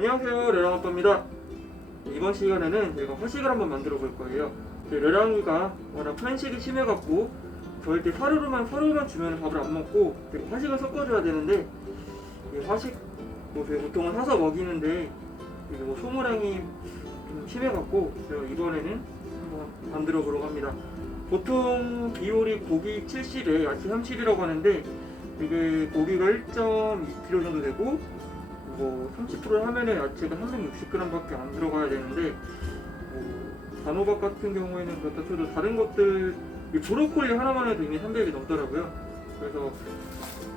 안녕하세요 레랑아빠입니다. 이번 시간에는 제가 화식을 한번 만들어 볼 거예요. 제 레랑이가 워낙 편식이 심해갖고 때 사료로만 사료만 주면 밥을 안 먹고 화식을 섞어줘야 되는데 이 화식 뭐 저희 보통은 사서 먹이는데 뭐 소모량이 좀 심해갖고 제가 이번에는 한번 만들어 보려고 합니다. 보통 비율이 고기 70에 야채 30이라고 하는데 이게 고기가 1.2kg 정도 되고 뭐 30% 하면은 야채가 360g밖에 안 들어가야 되는데 뭐 단호박 같은 경우에는 그렇다 쳐도 다른 것들 이 브로콜리 하나만 해도 이미 300이 넘더라고요. 그래서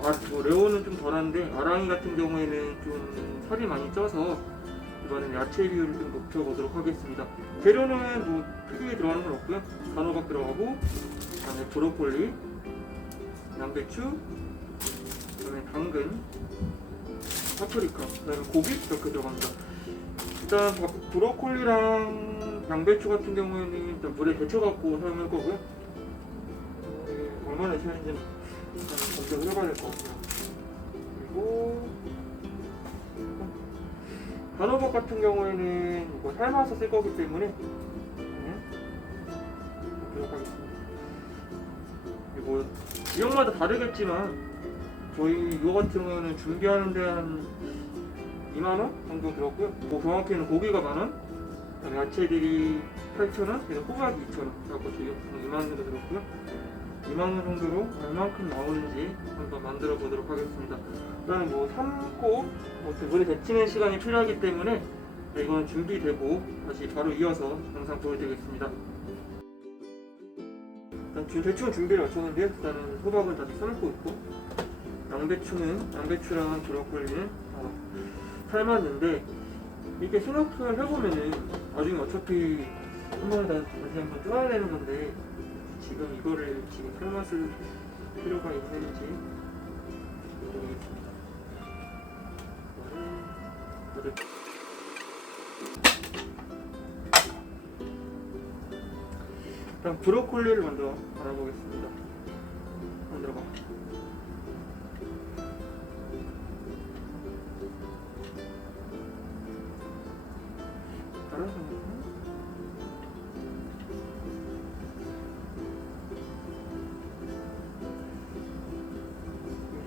아, 뭐 레오는 좀 덜한데 아랑이 같은 경우에는 좀 살이 많이 쪄서 이번엔 야채 비율을 좀 높여보도록 하겠습니다. 재료는 뭐 크게 들어가는 건 없고요. 단호박 들어가고 그다음에 브로콜리, 양배추, 그다음에 당근, 파프리카, 그다음에 고기 이렇게 들어갑니다. 일단 바- 브로콜리랑 양배추 같은 경우에는 일단 물에 데쳐갖고 사용할 거고요. 어, 이게 얼마나 데쳐야는지 일단 검색을 해봐야 될 것 같아요. 그리고 단호박 같은 경우에는 이거 삶아서 쓸 거기 때문에 네, 넣도록 하겠습니다. 그리고 지역마다 다르겠지만 저희 이거 같은 경우는 준비하는데 한 2만 원 정도 들었고요. 뭐 정확히는 고기가 만 원, 그다음에 야채들이 8천 원, 그리고 호박이 2천 원. 그래갖고 저희 2만 원 정도 들었고요. 2만 원 정도로 얼만큼 나오는지 한번 만들어 보도록 하겠습니다. 일단 뭐 삶고 뭐 물에 데치는 시간이 필요하기 때문에 네, 이거는 준비되고 다시 바로 이어서 영상 보여드리겠습니다. 일단 주- 대충 준비를 마쳤는데요. 일단은 호박을 다시 삶고 있고 양배추는 양배추랑 브로콜리는 다 삶았는데 이게 생각을 해보면은 나중에 어차피 한 번에 다 다시 한번 떠야 되는 건데 지금 이거를 지금 삶았을 필요가 있는지 모르겠습니다. 이거를 브로콜리를 먼저 알아보겠습니다. 만들어봐.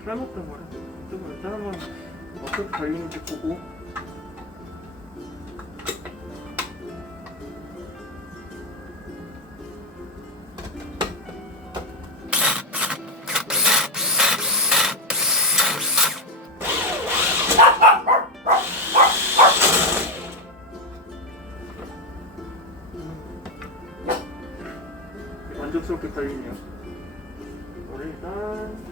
삶았던 거라 좀 일단 한번 어떻게 달리는지 보고 만족스럽게 달리네요. 이거를 일단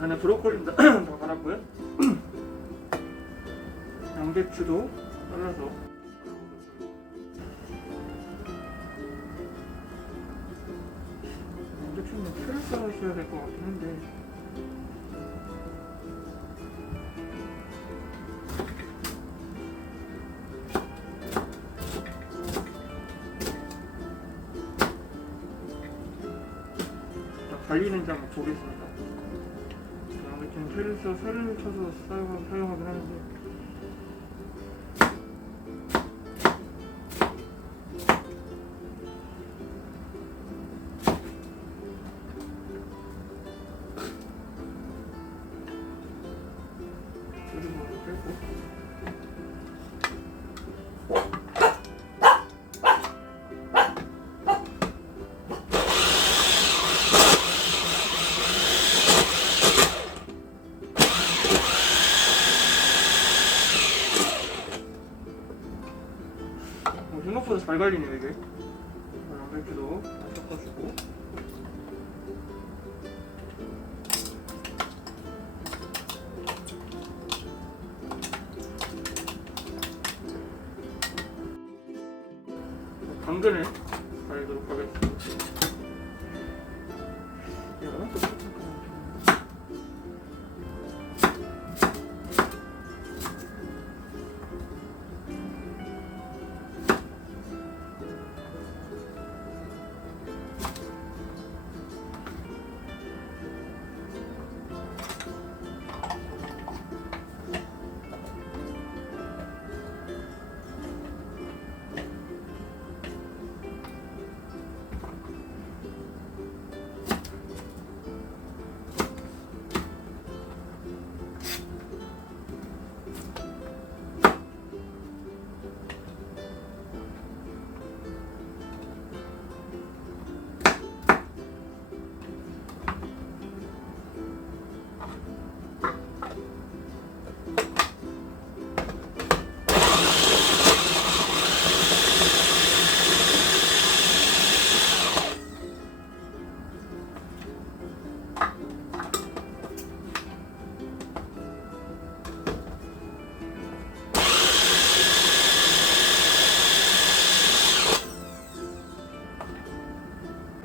안에 브로콜리 다 갈았고요. 양배추도 잘라서. 양배추는 풀을 썰어줘야 될 것 같긴 한데. 일단 갈리는지 한번 보겠습니다. 양배추는 풀을 써, 살을 쳐서 사용, 사용하긴 하는데 잘 갈리네요 이게. 양배추도 다 섞어주고. 당근을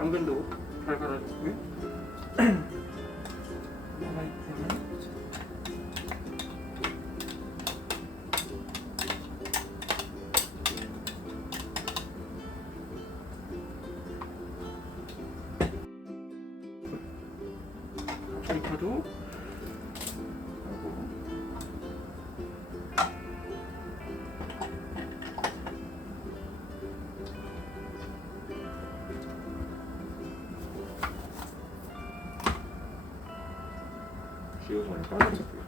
잘랐고요. 하이트는 아프리카도 시우머니 빠져볼게요.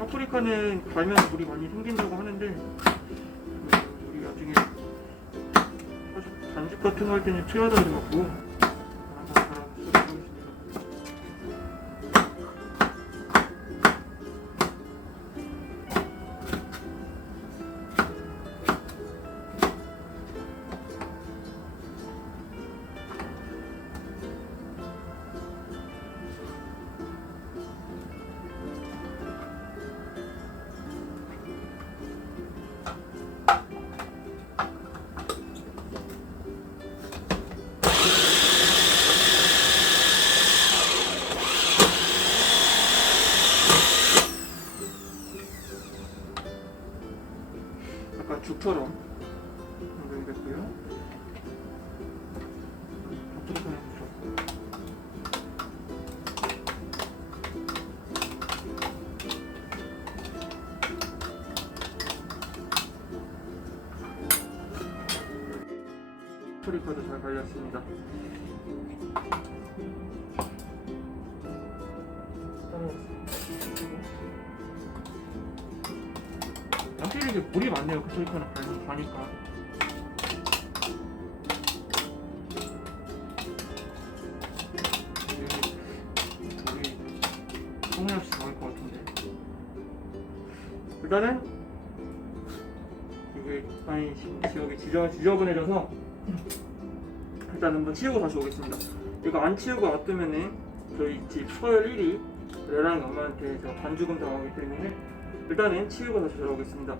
아프리카는 갈면 물이 많이 생긴다고 하는데 음, 우리 나중에 사실 단집 같은 거 할 때는 필요하다 그래갖고 약간 죽처럼. 아프리카는 죽. 아프리카도 잘 갈렸습니다. 확실히 물이 많네요. 그소리카는 가니까. 물이 통일없이 나올 것 같은데. 일단은 이게 많이 지- 지역이 지저, 지저분해져서 일단 한번 치우고 다시 오겠습니다. 이거 안 치우고 놔두면은 저희 집 서열 1위 레랑 엄마한테 저 반죽음 당하기 때문에 일단은 치우고 다시 돌아오겠습니다.